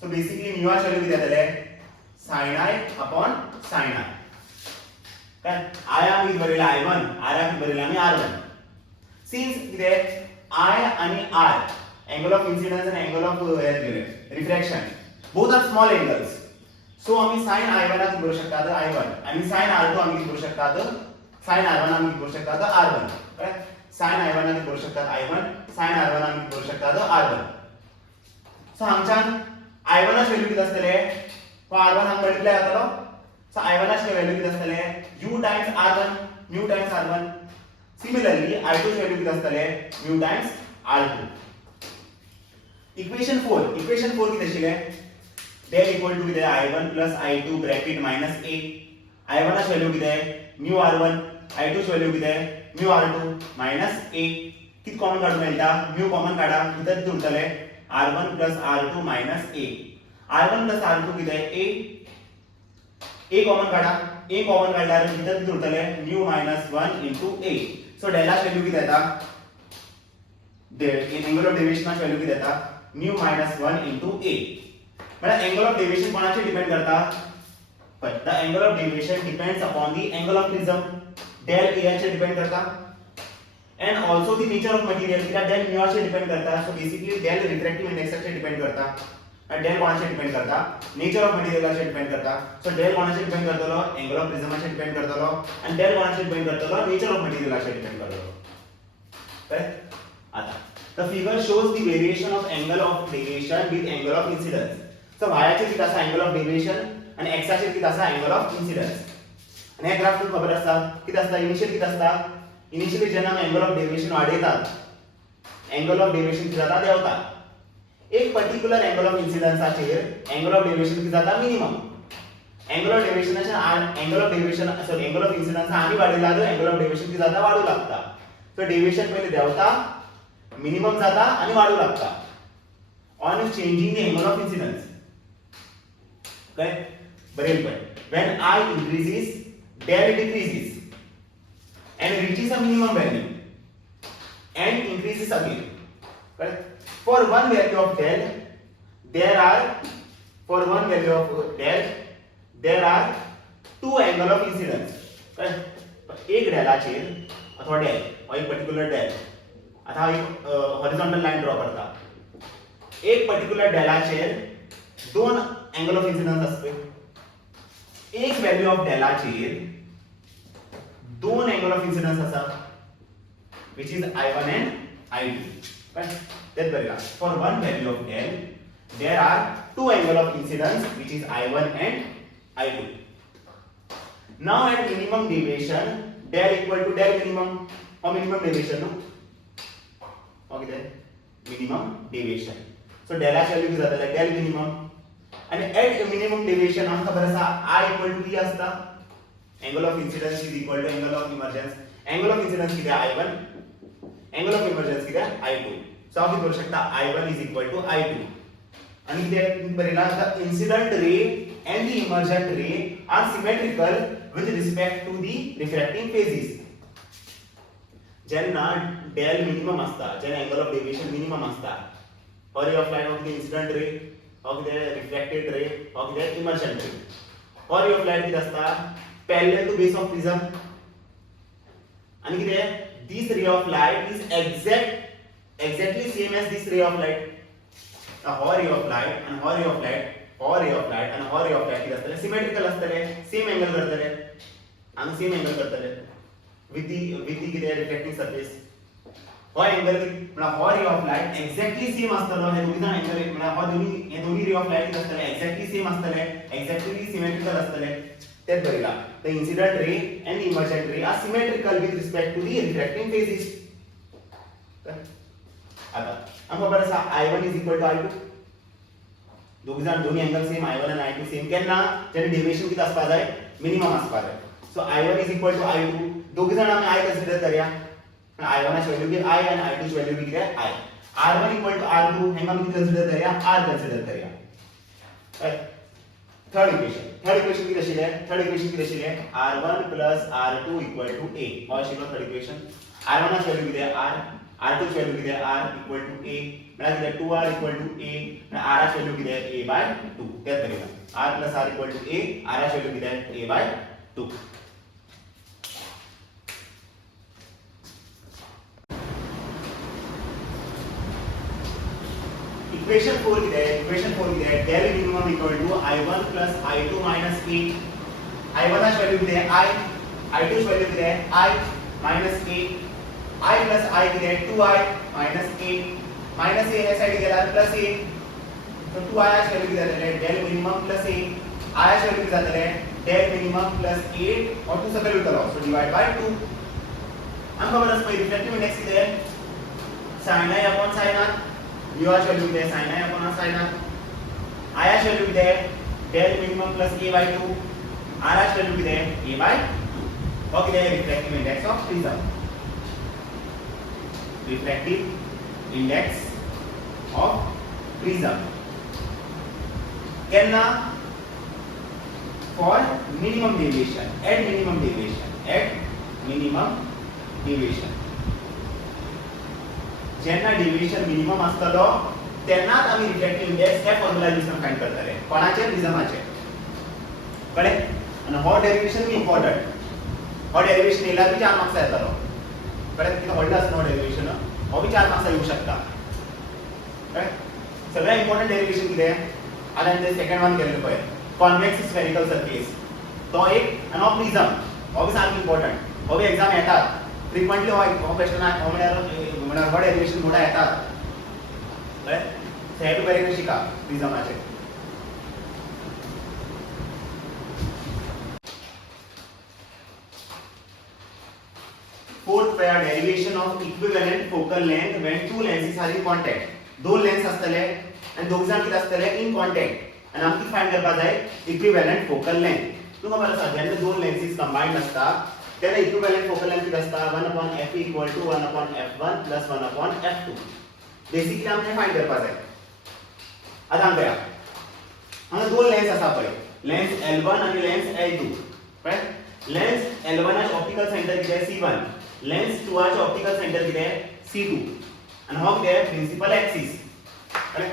so basically mu ची व्हॅल्यू किती आहे sin I upon sin R काय I आम्ही बरेला I1 R आम्ही बरेला आम्ही R1 since किती आहे I आणि R angle of incidence and angle of refraction both are small angles so आम्ही sin I1 आम्ही करू शकता तर I1 आणि sin R2 आम्ही करू शकता तर sin R1 आम्ही करू शकता तर R1 काय sin I1 आम्ही करू शकता I1 sin R1 आम्ही करू शकता तर R1 so आमच्या I1 ची व्हॅल्यू किती असतले R1 हा मल्टिप्लाय होतो so I1 ची व्हॅल्यू किती असतले u times R1 mu times R1 similarly I2 ची व्हॅल्यू किती असतले mu times R2 इक्वेशन 4 किती असले del equal to किती I1 plus I2 bracket minus A I1 ची व्हॅल्यू किती आहे mu R1 I2 ची व्हॅल्यू किती आहे mu R2 minus A किती कॉमन काढून मिळता mu कॉमन काढा इथं किती उरतले R1 plus R2 minus A R1 plus R2 किती आहे A कॉमन काढा A कॉमन काढल्यावर इथं किती उरतले mu minus 1 into A so del ची व्हॅल्यू किती येता del अँगल ऑफ डेविएशन ची व्हॅल्यू किती येता mu minus 1 into A मला अँगल ऑफ डेविएशन कोणाचे डिपेंड करता but the angle of deviation depends upon the angle of prism. del A चे डिपेंड करता and also the nature of material किंवा del mu चे depend करता. so basically del refractive index चे depend करता आणि del कोणाचे डिपेंड करता nature of material चे डिपेंड करता. so del कोणाचे डिपेंड करतलो angle of prism चे डिपेंड करतलो आणि del कोणाचे डिपेंड करतलो nature of material चे डिपेंड करतलो. करेक्ट. आता the figure shows the variation of angle of deviation with angle of incidence. so y चे किती असा angle of deviation आणि x चे किती असा angle of incidence. आणि हे ग्राफ तुम्हाला खबर असता किती असता इनिशियल किती असता इनिशियली जेव्हा अँगल ऑफ डेविएशन वाढतात अँगल ऑफ डेविएशन किती जाता देवता एक पर्टिक्युलर अँगल ऑफ इन्सिडन्सचेर अँगल ऑफ डेविएशन किती जाता मिनिमम अँगल ऑफ डेविएशनच्या angle of deviation sorry angle of incidence आनी वाढेला अँगल ऑफ डेविएशन किती जाता वाढू लागता. सो डेविएशन पहिले देवता मिनिमम जाता आणि वाढू लागता on changing the angle of incidence. Correct. Barail पण when I increases del decreases and reaches a minimum value and increases again. Correct. For one value of del there are two angle of incidence. Correct. एक डेलाचेर अथवा del और एक particular del अथवा एक horizontal line draw करता. एक particular डेलाचेर दोन angle of incidence असते. एक व्हॅल्यू ऑफ डेलाचेर दोन अँगल ऑफ इन्सिडन्स असा which is I1 and I2. Right. That's very last. For one value of del there are two angle of incidence which is I1 and I2. Now at minimum deviation del equal to del minimum or minimum deviation no okay then minimum deviation. So del ची value किती जाता del minimum आणि at minimum deviation आमका खबर असा I equal to E असता angle of incidence is equal to angle of emergence. angle of incidence किती आहे I1 angle of emergence किती आहे I2. so आपण करू शकता I1 is equal to I2 आणि किती Barela the incident ray and the emergent ray are symmetrical with respect to the refracting phases. ज्यांना del minimum असता ज्यांना angle of deviation minimum असता or ray of light of the incident ray of the refracted ray of the emergent ray or ray of light किती असता parallel to base of prism आणि किती आहे this ray of light is exactly same as this ray of light. a ray of light and ray of light ray of light and ray of light किती असतले symmetrical असतले same angle करतले आणि same angle करतले with the किती आहे reflecting surface. angle म्हणा ray of light exactly same असतलो हे दोन्ही angle म्हणा हे दोन्ही ray of light किती असतले exactly same असतले exactly symmetrical असतले. त्यात Barela the incident ray and the emergent ray are symmetrical with respect to the refracting phases. आता आमका बरं सा I1 is equal to I2 दोन्ही अँगल सेम I1 आणि I2 सेम केन्ना त्याने डेविएशन किती असपा जाय मिनिमम असपा जाय. So I1 is equal to I2 दोघी जण आम्ही I कन्सिडर करूया आणि I1 ची व्हॅल्यू की I आणि I2 ची व्हॅल्यू किती आहे I. R1 equal to R2 हेंगा आम्ही कन्सिडर करूया R कन्सिडर करूया. थर्ड इक्वेशन की कशी आहे third equation R1 plus R2 equal to A. और शिकलो थर्ड इक्वेशन R1 ची व्हॅल्यू किती आहे R R2 ची व्हॅल्यू किती आहे R equal to A मला किती आहे 2R equal to A आणि R ची व्हॅल्यू किती आहे A by 2. त्यात बरेला R plus R equal to A R ची व्हॅल्यू किती आहे A by 2. इक्वेशन 4 किती आहे del minimum equal to I1 plus I2 minus A. I1 ची व्हॅल्यू किती आहे I I2 ची व्हॅल्यू किती आहे I minus A I plus I किती आहे 2I minus A minus A या साइड गेला plus A. तो 2I ची व्हॅल्यू किती आहे del minimum plus A I ची व्हॅल्यू किती आहे del minimum plus A और 2 सगळे उतरव सो डिवाइड बाय 2. आमका बरं पहिले रिफ्रॅक्टिव्ह इंडेक्स किती आहे sin I upon sin R. mu ची व्हॅल्यू किती आहे sin I upon sin R. I ची व्हॅल्यू किती आहे del minimum plus A by 2 R ची व्हॅल्यू किती आहे A by 2. और किती आहे refractive index of prism refractive index of prism केन्ना for minimum deviation at minimum deviation जेन्ना डेविएशन मिनिमम असतलो तेन्नाच आम्ही रिफ्रॅक्टिव्ह इंडेक्स ह्या फॉर्म्युला यूज करून फाइंड करतले कोणाचे प्रिझमाचे. कळ्ळें आनी हो डेरिवेशन बी इम्पॉर्टंट हो डेरिवेशन येयल्यार बी 4 मार्क्स येतलो कळ्ळें कितें व्हडलो आसा न्हू डेरिवेशन हो बी 4 मार्क्स येवंक शकता कळ्ळें सगळ्यात इम्पॉर्टंट डेरिवेशन कितें आतां ते सेकंड वन केलें पळय कॉन्वेक्स स्फेरिकल सरफेस तो एक आनी हो प्रिझम हो बी सारको इम्पॉर्टंट हो बी एग्जाम येतात फ्रिक्वेंटली हो क्वेश्चन हो म्हणल्यार हो डेरिवेशन मोठा येतात कळ्ळें सो हे बी बरें करून शिका प्रिझमाचेर fourth pair derivation of equivalent focal length when two lenses are in contact दोन लेंस आसतले आनी दोग जाण कितें आसतले इन कॉन्टॅक्ट आनी आमकां फायंड करपा जाय इक्विवेलेंट फोकल लेंथ तुका खबर आसा जेन्ना दोन लेंसीस कंबायन्ड आसता तेन्ना इक्विवेलेंट फोकल लेंथ कितें आसता 1/f = 1/f1 + 1/f2 बेसिकली आमकां फायंड करपा जाय आतां पळया हांगा दोन लेंस आसा पळय लेंस L1 आनी लेंस L2 कळ्ळें लेंस L1 चे ऑप्टिकल सेंटर कितें C1 लेंस 2 चे ऑप्टिकल सेंटर कितें C2 आनी हो कितें प्रिन्सिपल एक्सिस कळ्ळें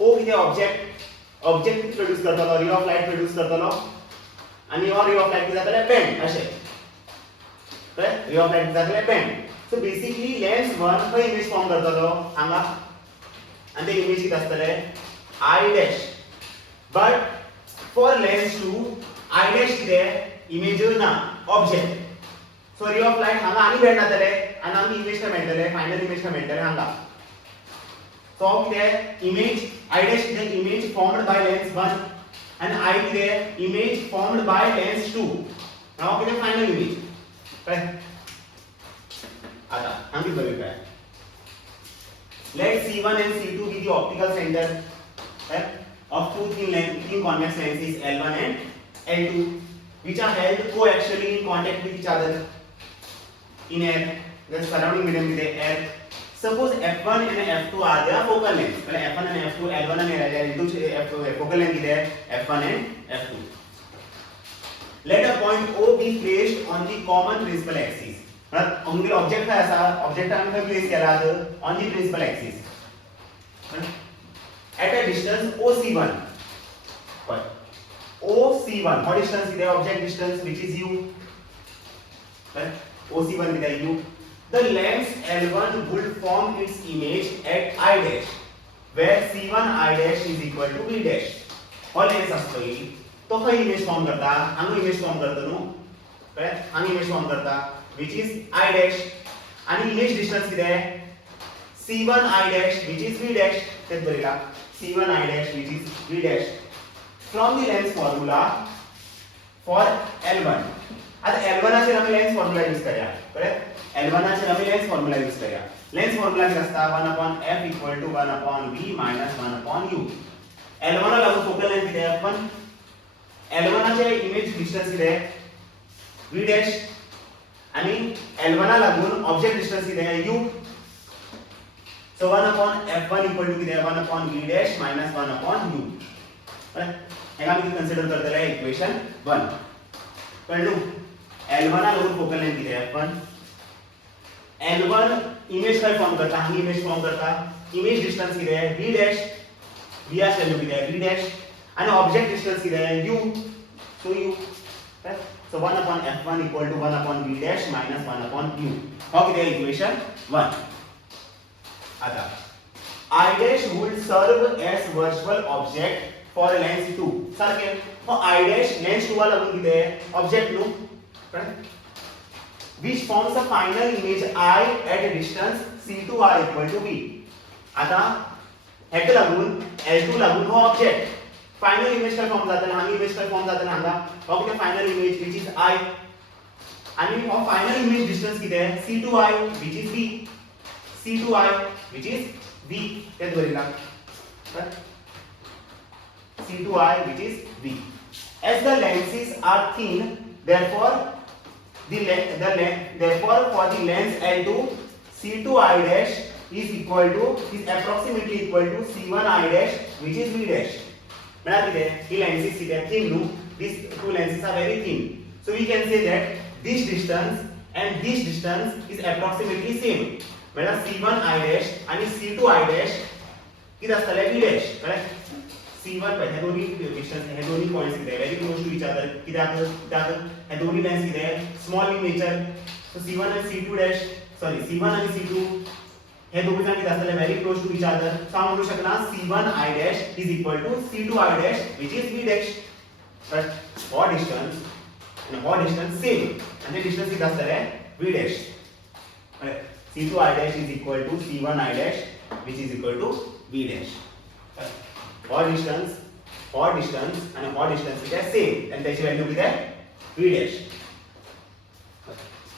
ओ कितें ऑब्जेक्ट प्रोड्यूस करतलो रे ऑफ लायट प्रोड्यूस करतलो आनी हो रे ऑफ लायट कितें जातलें बेंड अशें कळ्ळें रे ऑफ लायट जातलें बेंड सो बेसिकली लेंस 1 खंय इमेज फॉर्म करतलो हांगा आनी ते इमेज कितें आसतलें I dash but for lens 2 I dash कितें इमेज ना object so ray of light हांगा आनी बेंड जातले आनी आमकां इमेज काय मेळटले फायनल इमेज काय मेळटले हांगा सो कितें इमेज I dash कितें image formed by lens 1 and I कितें image formed by lens 2 now कितें फायनल इमेज कळ्ळें आता हांगा बघूया काय let C1 and C2 be the optical center of two thin convex lenses L1 and L2 which are held coaxially in contact with each other in air the surrounding medium with the air suppose F1 and F2 are their focal lengths well F1 and F2 L1 and L2 focal length is F1 and F2 let a point O be placed on the common principal axis only object काय असा object आम्ही place केला on the principal axis at a distance OC1 OC1 what distance is the object distance which is u OC1 with the u the lens L1 would form its image at I dash where C1 I dash is equal to V dash हो lens असतली तो खंय image form करता हांगा image form करता न्हू कळ्ळें हांगा इमेज फॉर्म करता which is I dash and image distance कितें C1 I dash which is V dash तेच बरयला C1 I dash which is V dash from the lens formula for L1 आता L1 चे आम्ही लेंस फॉर्म्युला यूज करूया कळ्ळें L1 चे आम्ही लेंस फॉर्म्युला यूज करूया लेंस फॉर्म्युला कितें आसता 1/f = 1/v - 1/u L1 ला लागून फोकल लेंथ कितें F1 L1 चे इमेज डिस्टन्स कितें V dash आणि L1 ला लागून ऑब्जेक्ट डिस्टन्स कितें u so 1/f1 = कितें 1/v dash - 1/u कळ्ळें हेका आमी कन्सिडर करतले इक्वेशन 1 कळ्ळें L1 ला लागून फोकल लेंथ कितें F1 L1 इमेज काय फॉर्म करता हांगा इमेज फॉर्म करता इमेज डिस्टन्स कितें v dash v ची व्हॅल्यू कितें v dash आणि ऑब्जेक्ट डिस्टन्स कितें u so u so 1/f1 = 1/v dash - 1/u how कितें इक्वेशन 1 आता I dash would serve as virtual object for lens 2 सारखे हो I dash lens 2 ला लागून कितें ऑब्जेक्ट न्हू कळ्ळें which forms a final image I at a distance C2 are equal to V आता हेका लागून L2 लागून हो ऑब्जेक्ट फायनल इमेज काय फॉर्म जातले हांगा इमेज काय फॉर्म जातले हांगा हो कितें final image which is I आणि हो फायनल इमेज डिस्टन्स कितें C2I which is V C2I which is V तेच बरयला C2I which is V as the lenses are thin therefore therefore for the lens L2 C2I dash is approximately equal to C1I dash which is V dash मेळ्ळा कितें ही lenses कितें thin न्हू these two lenses are very thin so we can say that this distance and this distance is approximately same मेळ्ळा C1I dash आणि C2I dash कितें आसतलें V dash कळ्ळें C1 पळय हे दोन्ही डिस्टन्स हे दोन्ही पॉइंट्स कितें very close to each other कित्याक हे दोन्ही लेंस कितें small in nature so C1 आणि C2 डॅश सॉरी C1 आणि C2 हे दोघे जण कितें आसतले very close to each other so हांव म्हणू शकना C1 I dash is equal to C2 I dash which is V dash but हो डिस्टन्स आणि हो डिस्टन्स सेम आणि ते डिस्टन्स कितें आसतले V dash C2 I dash is equal to C1 I dash which is equal to V dash. All distance and all distance is the same and त्याची value किती आहे V dash.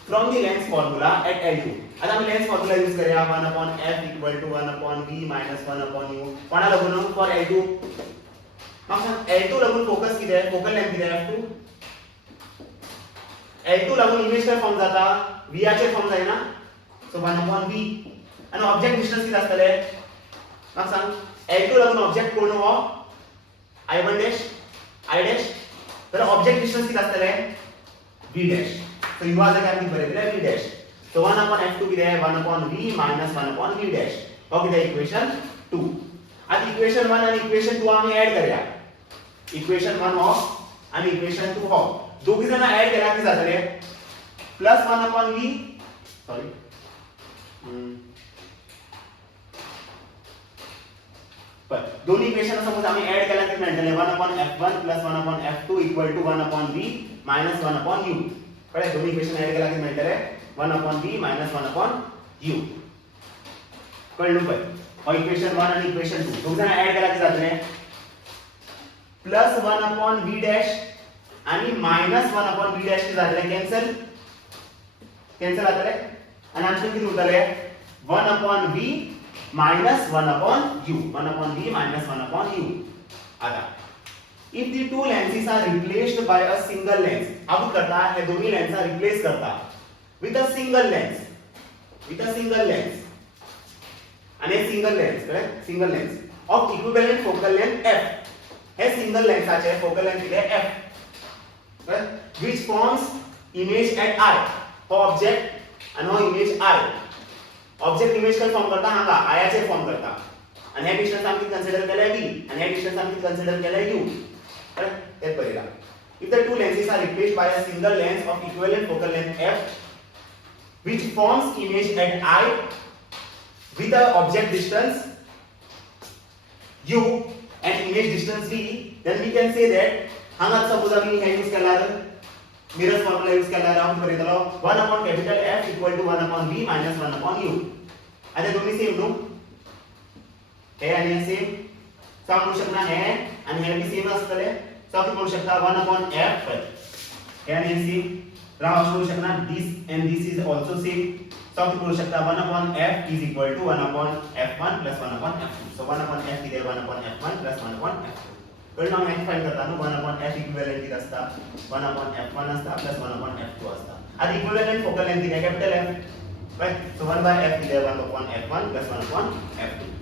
From the length formula at L2. आता आम्ही length formula use करूया 1 upon f equal to 1 upon v minus 1 upon u. कोणा लागून for L2. मग सांग L2 लागून फोकस किती आहे फोकल लेंथ किती आहे f2. L2 लागून इमेज काय फॉर्म जाता v चे फॉर्म जाईना सो 1 upon v आणि ऑब्जेक्ट डिस्टन्स किती असतले मग सांग L2 लागून ऑब्जेक्ट कोण हो I1 डॅश I डॅश तर ऑब्जेक्ट डिस्टन्स किती असतले v dash so you are the काय किती बरेतले v dash so 1 upon f2 किती आहे 1 upon v minus 1 upon v dash हो किती इक्वेशन 2 आता इक्वेशन 1 आणि इक्वेशन 2 आम्ही ऍड करूया इक्वेशन 1 हो आणि इक्वेशन 2 हो दोघी जण ऍड केला की जातले प्लस 1 upon v सॉरी पण दोन्ही इक्वेशन सपोज आम्ही ऐड केला की मेळटले 1 upon f1 plus 1 upon f2 equal to 1 upon v minus 1 upon u कळले दोन्ही इक्वेशन ऐड केला की मेळटले 1 upon v minus 1 upon u कळलं पण और इक्वेशन 1 आणि इक्वेशन 2 दोघ जण ऐड केला की जातले प्लस 1 upon v डॅश आणि मायनस 1 upon v डॅश की जातले कॅन्सल जातले आणि आन्सर किती उरतले 1 upon v minus 1 upon u 1 upon v minus 1 upon u आता if the two lenses are replaced by a single lens अब करता है दोन्ही लेंस रिप्लेस करता with a single lens आणि single lens correct single lens of equivalent focal length f हे single लेन्साचे focal length किती आहे f correct which forms image at I हो ऑब्जेक्ट आणि हो इमेज I ऑब्जेक्ट इमेज काय form करता हांगा आयाचे फॉर्म करता आणि हे डिस्टन्स आम्ही कन्सिडर केलाय v आणि हे डिस्टन्स आम्ही कन्सिडर केलाय u करेक्ट तेच Barela if the two lenses are replaced by a single lens of equivalent focal length f which forms image at I with a object distance u and image distance v then we can say that हांगा suppose आम्ही हे use केला mirror formula use केला round करीतलो 1 upon capital F equal to 1 upon v minus 1 upon u आता दोन्ही same no हे आणि हे सेम सो आपण म्हणू शकता हे आणि हे बी सेम असतले सो आपण म्हणू शकता 1 upon f हे आणि हे सेम राव म्हणू शकता this and this is also same so आपण म्हणू शकता 1 upon f is equal to 1 upon f1 plus 1 upon f2 so 1 upon f किती 1 upon f1 plus 1 upon f2 कळलं ना मॅच फाइंड करताना 1 upon f इक्विव्हॅलेंट किती असता 1 upon f1 असता प्लस 1 upon f2 असता आता इक्विव्हॅलेंट फोकल लेंथ किती capital F right so 1 by f किती 1 upon f1 plus 1 upon f2